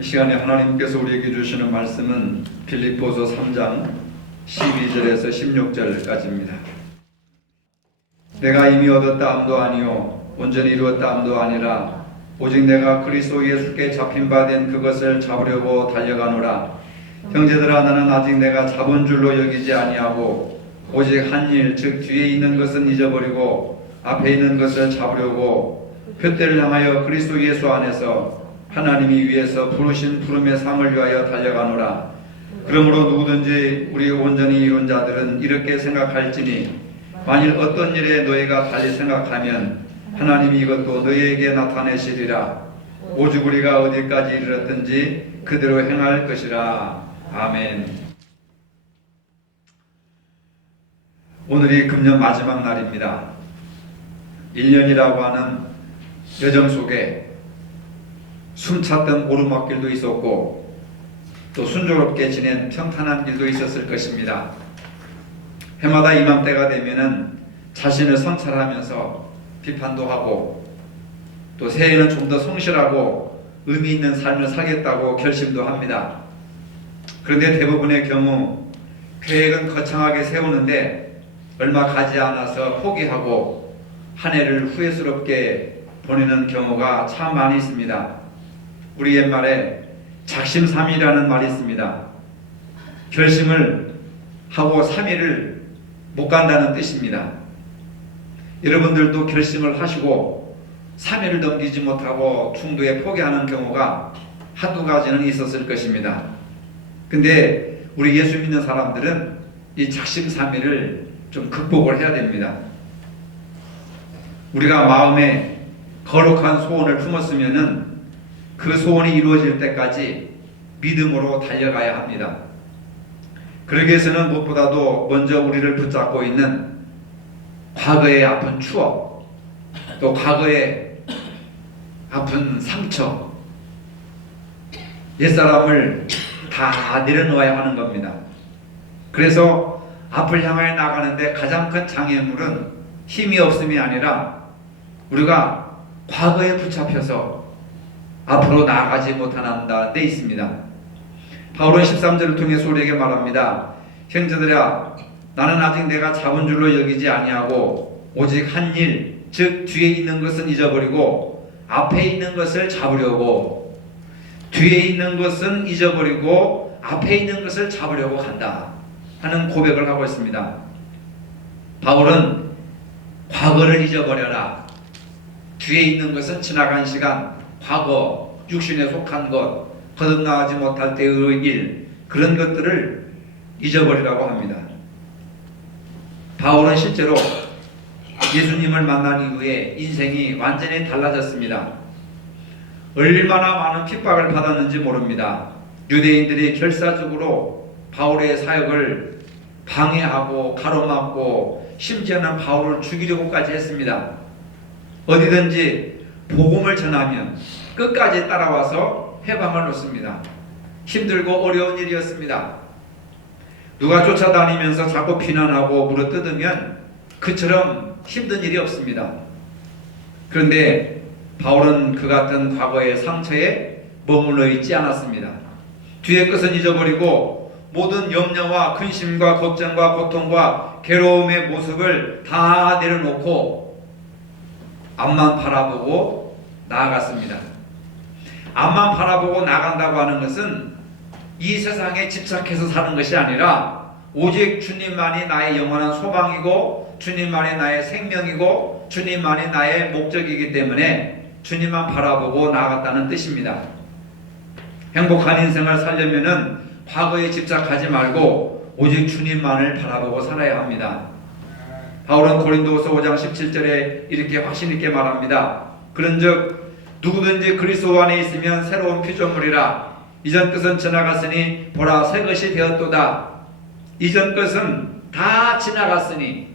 이 시간에 하나님께서 우리에게 주시는 말씀은 빌립보서 3장 12절에서 16절까지입니다. 내가 이미 얻었다 함도 아니요 온전히 이루었다 함도 아니라 오직 내가 그리스도 예수께 잡힌 바 된 그것을 잡으려고 달려가노라. 형제들아, 나는 아직 내가 잡은 줄로 여기지 아니하고 오직 한 일, 즉 뒤에 있는 것은 잊어버리고 앞에 있는 것을 잡으려고 표대를 향하여 그리스도 예수 안에서 하나님이 위에서 부르신 부름의 상을 위하여 달려가노라. 그러므로 누구든지 우리 온전히 이룬 자들은 이렇게 생각할지니 만일 어떤 일에 너희가 달리 생각하면 하나님이 이것도 너희에게 나타내시리라. 오직 우리가 어디까지 이르렀든지 그대로 행할 것이라. 아멘. 오늘이 금년 마지막 날입니다. 1년이라고 하는 여정 속에 숨찼던 오르막길도 있었고 또 순조롭게 지낸 평탄한 길도 있었을 것입니다. 해마다 이맘때가 되면은 자신을 성찰하면서 비판도 하고 또 새해에는 좀 더 성실하고 의미 있는 삶을 살겠다고 결심도 합니다. 그런데 대부분의 경우 계획은 거창하게 세우는데 얼마 가지 않아서 포기하고 한 해를 후회스럽게 보내는 경우가 참 많이 있습니다. 우리 옛말에 작심삼일이라는 말이 있습니다. 결심을 하고 3일을 못 간다는 뜻입니다. 여러분들도 결심을 하시고 3일을 넘기지 못하고 중도에 포기하는 경우가 한두 가지는 있었을 것입니다. 근데 우리 예수 믿는 사람들은 이 작심삼일을 좀 극복을 해야 됩니다. 우리가 마음에 거룩한 소원을 품었으면은 그 소원이 이루어질 때까지 믿음으로 달려가야 합니다. 그러기 위해서는 무엇보다도 먼저 우리를 붙잡고 있는 과거의 아픈 추억, 또 과거의 아픈 상처, 옛사람을 다 내려놓아야 하는 겁니다. 그래서 앞을 향하여 나가는데 가장 큰 장애물은 힘이 없음이 아니라 우리가 과거에 붙잡혀서 앞으로 나아가지 못하는 데 있습니다. 바울은 13절을 통해서 우리에게 말합니다. 형제들아, 나는 아직 내가 잡은 줄로 여기지 아니하고 오직 한 일, 즉 뒤에 있는 것은 잊어버리고 앞에 있는 것을 잡으려고, 뒤에 있는 것은 잊어버리고 앞에 있는 것을 잡으려고 한다 하는 고백을 하고 있습니다. 바울은 과거를 잊어버려라. 뒤에 있는 것은 지나간 시간, 과거, 육신에 속한 것, 거듭나지 못할 때의 일, 그런 것들을 잊어버리라고 합니다. 바울은 실제로 예수님을 만난 이후에 인생이 완전히 달라졌습니다. 얼마나 많은 핍박을 받았는지 모릅니다. 유대인들이 결사적으로 바울의 사역을 방해하고 가로막고 심지어는 바울을 죽이려고까지 했습니다. 어디든지 복음을 전하면 끝까지 따라와서 해방을 놓습니다. 힘들고 어려운 일이었습니다. 누가 쫓아다니면서 자꾸 비난하고 물어뜯으면 그처럼 힘든 일이 없습니다. 그런데 바울은 그 같은 과거의 상처에 머물러 있지 않았습니다. 뒤의 것은 잊어버리고 모든 염려와 근심과 걱정과 고통과 괴로움의 모습을 다 내려놓고 앞만 바라보고 나아갔습니다. 앞만 바라보고 나간다고 하는 것은 이 세상에 집착해서 사는 것이 아니라 오직 주님만이 나의 영원한 소망이고 주님만이 나의 생명이고 주님만이 나의 목적이기 때문에 주님만 바라보고 나아갔다는 뜻입니다. 행복한 인생을 살려면은 과거에 집착하지 말고 오직 주님만을 바라보고 살아야 합니다. 바울은 고린도후서 5장 17절에 이렇게 확신 있게 말합니다. 그런즉 누구든지 그리스도 안에 있으면 새로운 피조물이라. 이전 것은 지나갔으니 보라 새 것이 되었도다. 이전 것은 다 지나갔으니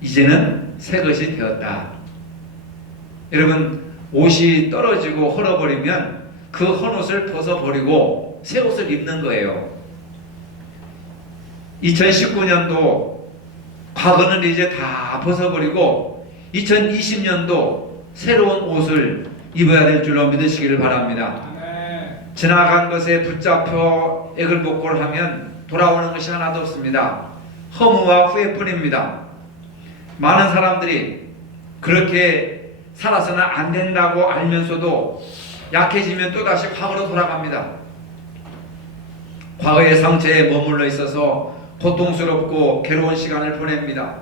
이제는 새 것이 되었다. 여러분, 옷이 떨어지고 헐어버리면 그 헌옷을 벗어버리고 새 옷을 입는 거예요. 2019년도 과거는 이제 다 벗어버리고 2020년도 새로운 옷을 입어야 될 줄로 믿으시기를 바랍니다. 아멘. 지나간 것에 붙잡혀 애걸복걸 하면 돌아오는 것이 하나도 없습니다. 허무와 후회뿐입니다. 많은 사람들이 그렇게 살아서는 안 된다고 알면서도 약해지면 또다시 과거로 돌아갑니다. 과거의 상처에 머물러 있어서 고통스럽고 괴로운 시간을 보냅니다.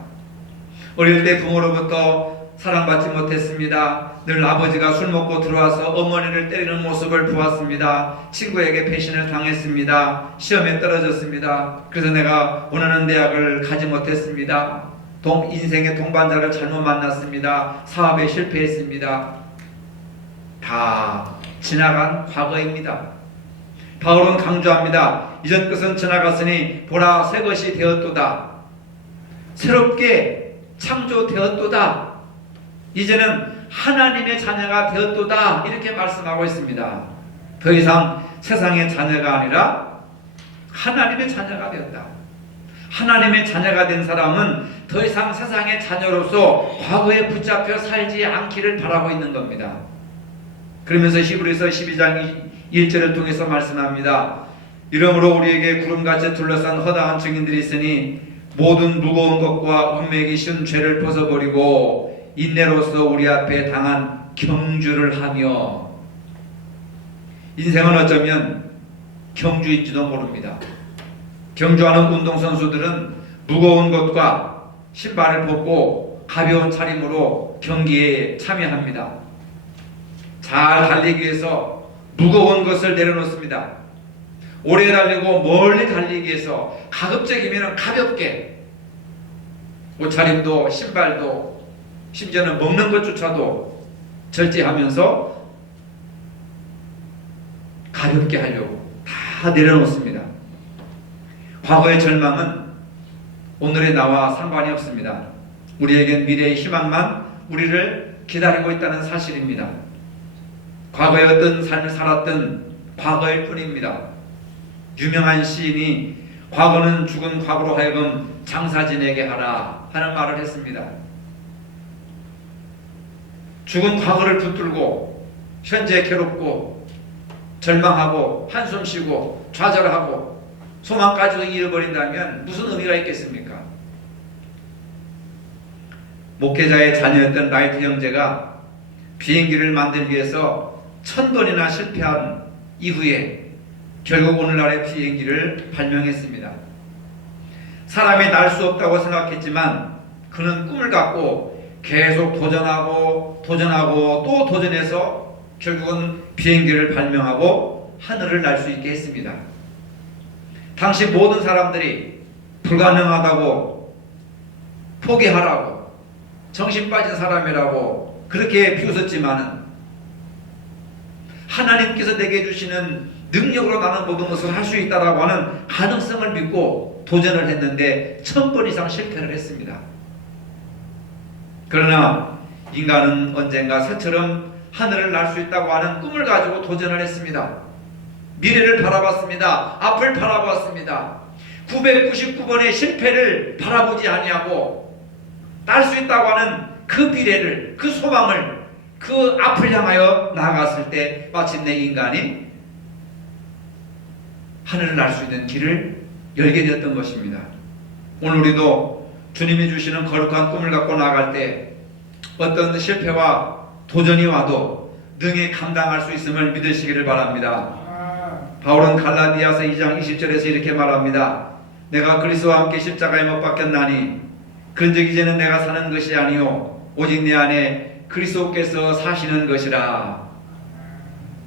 어릴 때 부모로부터 사랑받지 못했습니다. 늘 아버지가 술 먹고 들어와서 어머니를 때리는 모습을 보았습니다. 친구에게 배신을 당했습니다. 시험에 떨어졌습니다. 그래서 내가 원하는 대학을 가지 못했습니다. 인생의 동반자를 잘못 만났습니다. 사업에 실패했습니다. 다 지나간 과거입니다. 바울은 강조합니다. 이전 것은 지나갔으니 보라 새 것이 되었도다. 새롭게 창조되었도다. 이제는 하나님의 자녀가 되었도다. 이렇게 말씀하고 있습니다. 더 이상 세상의 자녀가 아니라 하나님의 자녀가 되었다. 하나님의 자녀가 된 사람은 더 이상 세상의 자녀로서 과거에 붙잡혀 살지 않기를 바라고 있는 겁니다. 그러면서 히브리서 12장 1절을 통해서 말씀합니다. 이러므로 우리에게 구름같이 둘러싼 허다한 증인들이 있으니 모든 무거운 것과 운명이 쉬운 죄를 벗어버리고 인내로서 우리 앞에 당한 경주를 하며. 인생은 어쩌면 경주일지도 모릅니다. 경주하는 운동선수들은 무거운 것과 신발을 벗고 가벼운 차림으로 경기에 참여합니다. 잘 달리기 위해서 무거운 것을 내려놓습니다. 오래 달리고 멀리 달리기 위해서 가급적이면 가볍게 옷차림도 신발도 심지어는 먹는 것조차도 절제하면서 가볍게 하려고 다 내려놓습니다. 과거의 절망은 오늘의 나와 상관이 없습니다. 우리에겐 미래의 희망만 우리를 기다리고 있다는 사실입니다. 과거에 어떤 삶을 살았던 과거일 뿐입니다. 유명한 시인이 과거는 죽은 과거로 하여금 장사 지내게 하라 하는 말을 했습니다. 죽은 과거를 붙들고 현재 괴롭고 절망하고 한숨 쉬고 좌절하고 소망까지도 잃어버린다면 무슨 의미가 있겠습니까? 목회자의 자녀였던 라이트 형제가 비행기를 만들기 위해서 1000번이나 실패한 이후에 결국 오늘날의 비행기를 발명했습니다. 사람이 날 수 없다고 생각했지만 그는 꿈을 갖고 계속 도전하고 또 도전해서 결국은 비행기를 발명하고 하늘을 날 수 있게 했습니다. 당시 모든 사람들이 불가능하다고 포기하라고 정신 빠진 사람이라고 그렇게 비웃었지만은 하나님께서 내게 주시는 능력으로 나는 모든 것을 할 수 있다라고 하는 가능성을 믿고 도전을 했는데 1000번 이상 실패를 했습니다. 그러나 인간은 언젠가 새처럼 하늘을 날 수 있다고 하는 꿈을 가지고 도전을 했습니다. 미래를 바라봤습니다. 앞을 바라봤습니다. 999번의 실패를 바라보지 아니하고 날 수 있다고 하는 그 미래를, 그 소망을, 그 앞을 향하여 나아갔을 때 마침내 인간이 하늘을 날 수 있는 길을 열게 되었던 것입니다. 오늘 우리도 주님이 주시는 거룩한 꿈을 갖고 나아갈 때 어떤 실패와 도전이 와도 능히 감당할 수 있음을 믿으시기를 바랍니다. 바울은 갈라디아서 2장 20절에서 이렇게 말합니다. 내가 그리스도와 함께 십자가에 못 박혔나니 그런즉 이제는 내가 사는 것이 아니요 오직 내 안에 그리스도께서 사시는 것이라.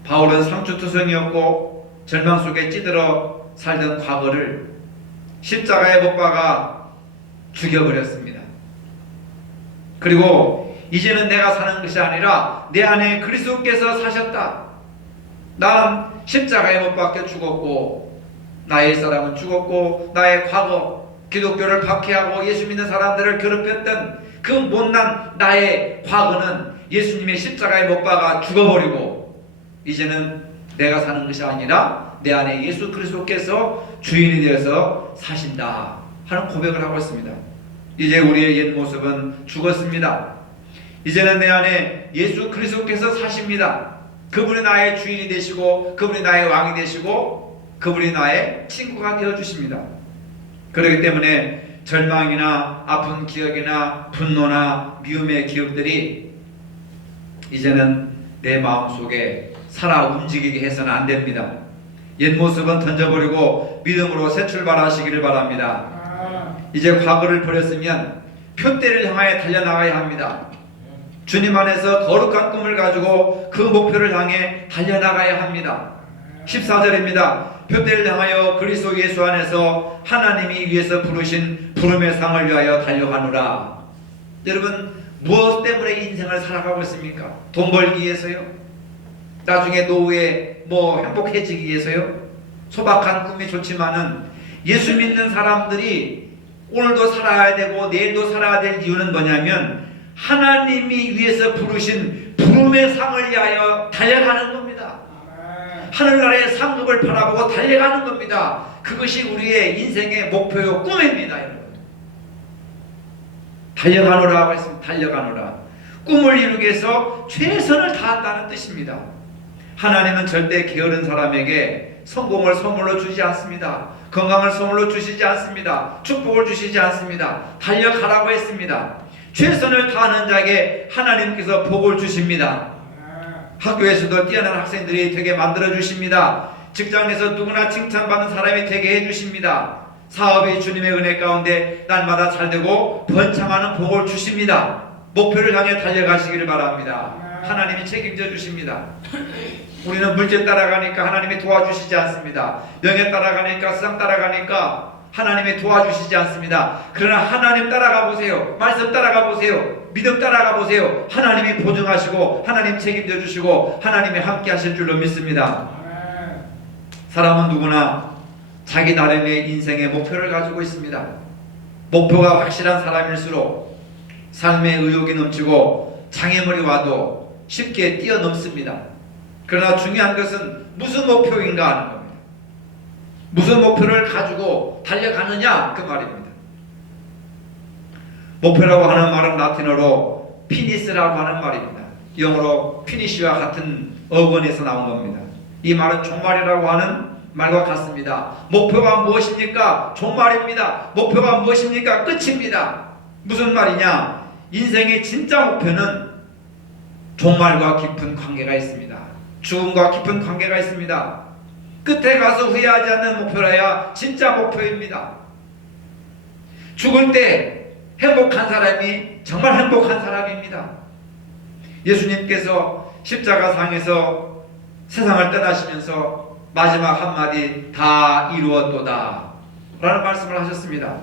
바울은 상추투성이었고 절망 속에 찌들어 살던 과거를 십자가에 못 박아 죽여버렸습니다. 그리고 이제는 내가 사는 것이 아니라 내 안에 그리스도께서 사셨다. 나는 십자가에 못 박혀 죽었고 나의 사람은 죽었고 나의 과거 기독교를 박해하고 예수 믿는 사람들을 괴롭혔던 그 못난 나의 과거는 예수님의 십자가에 못 박아 죽어버리고 이제는 내가 사는 것이 아니라 내 안에 예수 그리스도께서 주인이 되어서 사신다 하는 고백을 하고 있습니다. 이제 우리의 옛 모습은 죽었습니다. 이제는 내 안에 예수 그리스도께서 사십니다. 그분이 나의 주인이 되시고 그분이 나의 왕이 되시고 그분이 나의 친구가 되어주십니다. 그렇기 때문에 절망이나 아픈 기억이나 분노나 미움의 기억들이 이제는 내 마음속에 살아 움직이게 해서는 안 됩니다. 옛 모습은 던져버리고 믿음으로 새 출발하시기를 바랍니다. 이제 과거를 버렸으면 표대를 향하여 달려나가야 합니다. 주님 안에서 거룩한 꿈을 가지고 그 목표를 향해 달려나가야 합니다. 14절입니다. 표대를 향하여 그리스도 예수 안에서 하나님이 위에서 부르신 부름의 상을 위하여 달려가노라. 여러분, 무엇 때문에 인생을 살아가고 있습니까? 돈 벌기 위해서요? 나중에 노후에 행복해지기 위해서요? 소박한 꿈이 좋지만은 예수 믿는 사람들이 오늘도 살아야 되고 내일도 살아야 될 이유는 뭐냐면 하나님이 위에서 부르신 부름의 상을 위하여 달려가는 겁니다. 하늘나라의 상급을 바라보고 달려가는 겁니다. 그것이 우리의 인생의 목표요 꿈입니다. 여러분. 달려가노라 했습니다. 달려가노라. 꿈을 이루기 위해서 최선을 다한다는 뜻입니다. 하나님은 절대 게으른 사람에게 성공을 선물로 주지 않습니다. 건강을 선물로 주시지 않습니다. 축복을 주시지 않습니다. 달려가라고 했습니다. 최선을 다하는 자에게 하나님께서 복을 주십니다. 학교에서도 뛰어난 학생들이 되게 만들어 주십니다. 직장에서 누구나 칭찬받는 사람이 되게 해주십니다. 사업이 주님의 은혜 가운데 날마다 잘되고 번창하는 복을 주십니다. 목표를 향해 달려가시기를 바랍니다. 하나님이 책임져 주십니다. 우리는 물질 따라가니까 하나님이 도와주시지 않습니다. 명예 따라가니까 세상 따라가니까 하나님이 도와주시지 않습니다. 그러나 하나님 따라가 보세요. 말씀 따라가 보세요. 믿음 따라가 보세요. 하나님이 보증하시고 하나님 책임져 주시고 하나님이 함께 하실 줄로 믿습니다. 사람은 누구나 자기 나름의 인생의 목표를 가지고 있습니다. 목표가 확실한 사람일수록 삶의 의욕이 넘치고 장애물이 와도 쉽게 뛰어넘습니다. 그러나 중요한 것은 무슨 목표인가 하는 겁니다. 무슨 목표를 가지고 달려가느냐 그 말입니다. 목표라고 하는 말은 라틴어로 피니스라고 하는 말입니다. 영어로 피니시와 같은 어원에서 나온 겁니다. 이 말은 종말이라고 하는 말과 같습니다. 목표가 무엇입니까? 종말입니다. 목표가 무엇입니까? 끝입니다. 무슨 말이냐? 인생의 진짜 목표는 종말과 깊은 관계가 있습니다. 죽음과 깊은 관계가 있습니다. 끝에 가서 후회하지 않는 목표라야 진짜 목표입니다. 죽을 때 행복한 사람이 정말 행복한 사람입니다. 예수님께서 십자가상에서 세상을 떠나시면서 마지막 한마디 다 이루었도다 라는 말씀을 하셨습니다.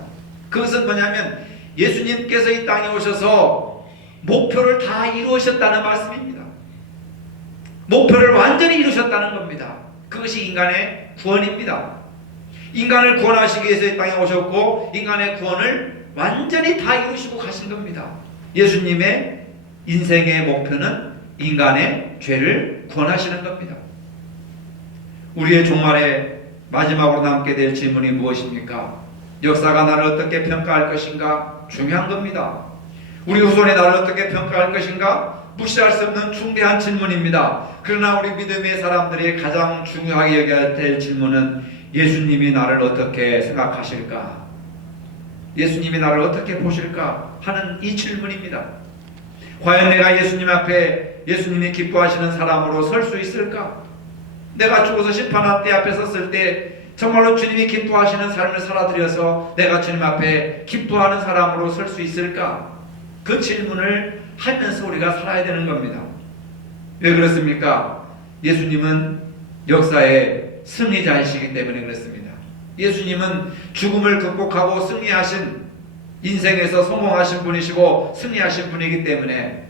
그것은 뭐냐면 예수님께서 이 땅에 오셔서 목표를 다 이루셨다는 말씀입니다. 목표를 완전히 이루셨다는 겁니다. 그것이 인간의 구원입니다. 인간을 구원하시기 위해서 이 땅에 오셨고 인간의 구원을 완전히 다 이루시고 가신 겁니다. 예수님의 인생의 목표는 인간의 죄를 구원하시는 겁니다. 우리의 종말에 마지막으로 남게 될 질문이 무엇입니까? 역사가 나를 어떻게 평가할 것인가? 중요한 겁니다. 우리 후손이 나를 어떻게 평가할 것인가? 무시할 수 없는 중대한 질문입니다. 그러나 우리 믿음의 사람들이 가장 중요하게 여겨야 될 질문은 예수님이 나를 어떻게 생각하실까? 예수님이 나를 어떻게 보실까? 하는 이 질문입니다. 과연 내가 예수님 앞에 예수님이 기뻐하시는 사람으로 설 수 있을까? 내가 죽어서 심판한 때 앞에 섰을 때 정말로 주님이 기뻐하시는 삶을 살아드려서 내가 주님 앞에 기뻐하는 사람으로 설 수 있을까? 그 질문을 하면서 우리가 살아야 되는 겁니다. 왜 그렇습니까? 예수님은 역사의 승리자이시기 때문에 그렇습니다. 예수님은 죽음을 극복하고 승리하신 인생에서 성공하신 분이시고 승리하신 분이기 때문에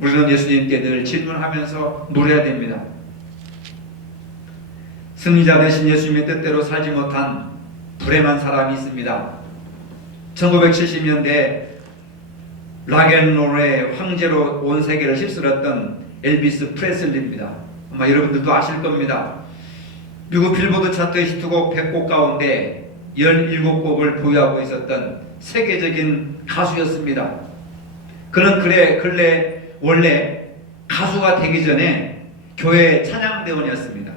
우리는 예수님께 늘 질문하면서 물어야 됩니다. 승리자 되신 예수님의 뜻대로 살지 못한 불행한 사람이 있습니다. 1970년대 락앤롤의 황제로 온 세계를 휩쓸었던 엘비스 프레슬리입니다. 아마 여러분들도 아실 겁니다. 미국 빌보드 차트 히트곡 100곡 가운데 17곡을 보유하고 있었던 세계적인 가수였습니다. 그는 근래 원래 가수가 되기 전에 교회 찬양대원이었습니다.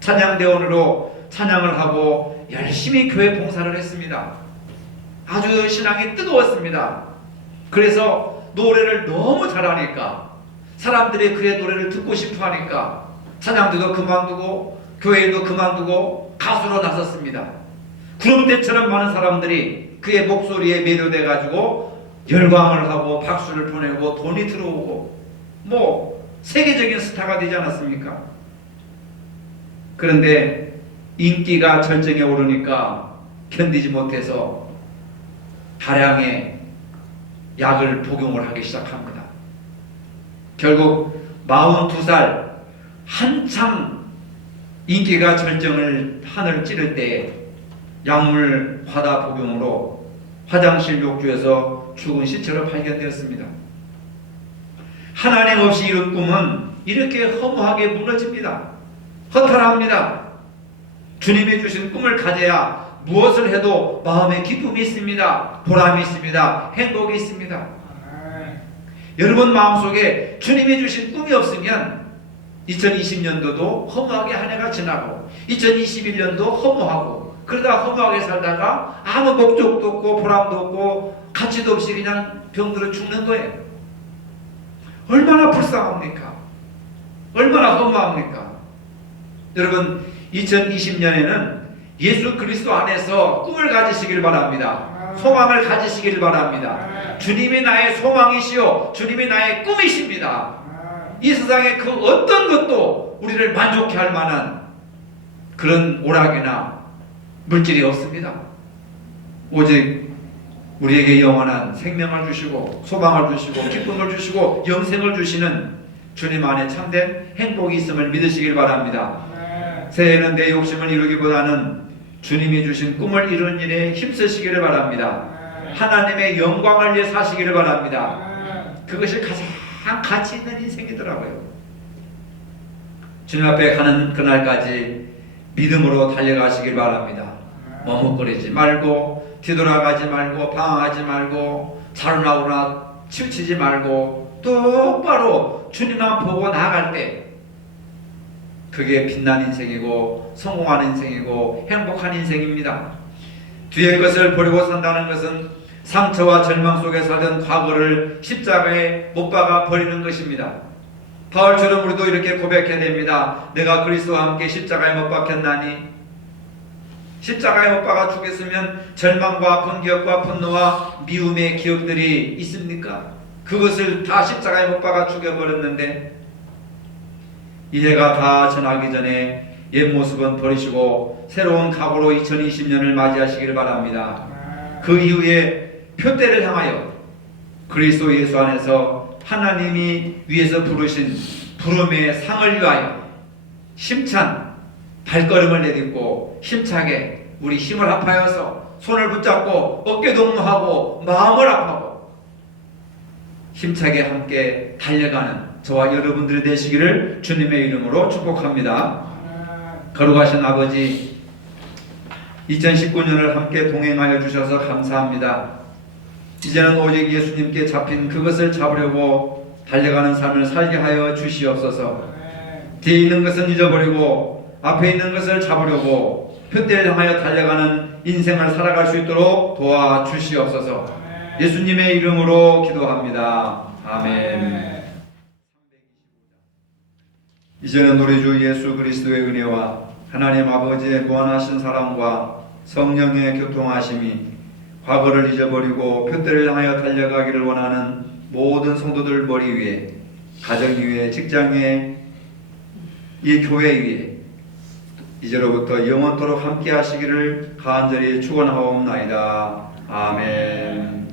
찬양대원으로 찬양을 하고 열심히 교회 봉사를 했습니다. 아주 신앙이 뜨거웠습니다. 그래서 노래를 너무 잘하니까 사람들이 그의 노래를 듣고 싶어 하니까 찬양대도 그만두고 교회도 그만두고 가수로 나섰습니다. 구름대처럼 많은 사람들이 그의 목소리에 매료돼 가지고 열광을 하고 박수를 보내고 돈이 들어오고 세계적인 스타가 되지 않았습니까? 그런데 인기가 절정에 오르니까 견디지 못해서 다량의 약을 복용을 하기 시작합니다. 결국 42살 한창 인기가 절정을 하늘을 찌를 때 약물 과다 복용으로 화장실 욕조에서 죽은 시체로 발견되었습니다. 하나님 없이 이룬 꿈은 이렇게 허무하게 무너집니다. 허탈합니다. 주님이 주신 꿈을 가져야 무엇을 해도 마음에 기쁨이 있습니다. 보람이 있습니다. 행복이 있습니다. 여러분 마음속에 주님이 주신 꿈이 없으면 2020년도도 허무하게 한 해가 지나고 2021년도 허무하고 그러다 허무하게 살다가 아무 목적도 없고 보람도 없고 가치도 없이 그냥 병들어 죽는 거예요. 얼마나 불쌍합니까? 얼마나 허무합니까? 여러분 2020년에는 예수 그리스도 안에서 꿈을 가지시길 바랍니다. 소망을 가지시길 바랍니다. 주님이 나의 소망이시요 주님이 나의 꿈이십니다. 이 세상에 그 어떤 것도 우리를 만족해 할 만한 그런 오락이나 물질이 없습니다. 오직 우리에게 영원한 생명을 주시고 소망을 주시고 기쁨을 주시고 영생을 주시는 주님 안에 참된 행복이 있음을 믿으시길 바랍니다. 새해에는 내 욕심을 이루기보다는 주님이 주신 꿈을 이루는 일에 힘쓰시기를 바랍니다. 하나님의 영광을 위해 사시기를 바랍니다. 그것이 가장 가치 있는 인생이더라고요. 주님 앞에 가는 그날까지 믿음으로 달려가시길 바랍니다. 머뭇거리지 말고 뒤돌아가지 말고 방황하지 말고 자루나오나 치우치지 말고 똑바로 주님만 보고 나아갈 때 그게 빛난 인생이고 성공한 인생이고 행복한 인생입니다. 뒤의 것을 버리고 산다는 것은 상처와 절망 속에 살던 과거를 십자가에 못 박아 버리는 것입니다. 바울처럼 우리도 이렇게 고백해야 됩니다. 내가 그리스도와 함께 십자가에 못 박혔나니 십자가에 못 박아 죽겠으면 절망과 아픈 기억과 분노와 미움의 기억들이 있습니까? 그것을 다 십자가에 못 박아 죽여버렸는데 이해가 다 지나기 전에 옛 모습은 버리시고 새로운 각오로 2020년을 맞이하시기를 바랍니다. 그 이후에 표대를 향하여 그리스도 예수 안에서 하나님이 위에서 부르신 부름의 상을 위하여 힘찬 발걸음을 내딛고 힘차게 우리 힘을 합하여서 손을 붙잡고 어깨 동무하고 마음을 합하고 힘차게 함께 달려가는 저와 여러분들이 되시기를 주님의 이름으로 축복합니다. 거룩하신 아버지, 2019년을 함께 동행하여 주셔서 감사합니다. 이제는 오직 예수님께 잡힌 그것을 잡으려고 달려가는 삶을 살게 하여 주시옵소서. 뒤에 있는 것은 잊어버리고 앞에 있는 것을 잡으려고 표대를 향하여 달려가는 인생을 살아갈 수 있도록 도와주시옵소서. 예수님의 이름으로 기도합니다. 아멘. 이제는 우리 주 예수 그리스도의 은혜와 하나님 아버지의 무한하신 사랑과 성령의 교통하심이 과거를 잊어버리고 표대를 향하여 달려가기를 원하는 모든 성도들 머리 위에, 가정 위에, 직장 위에, 이 교회 위에 이제로부터 영원토록 함께 하시기를 간절히 축원하옵나이다. 아멘.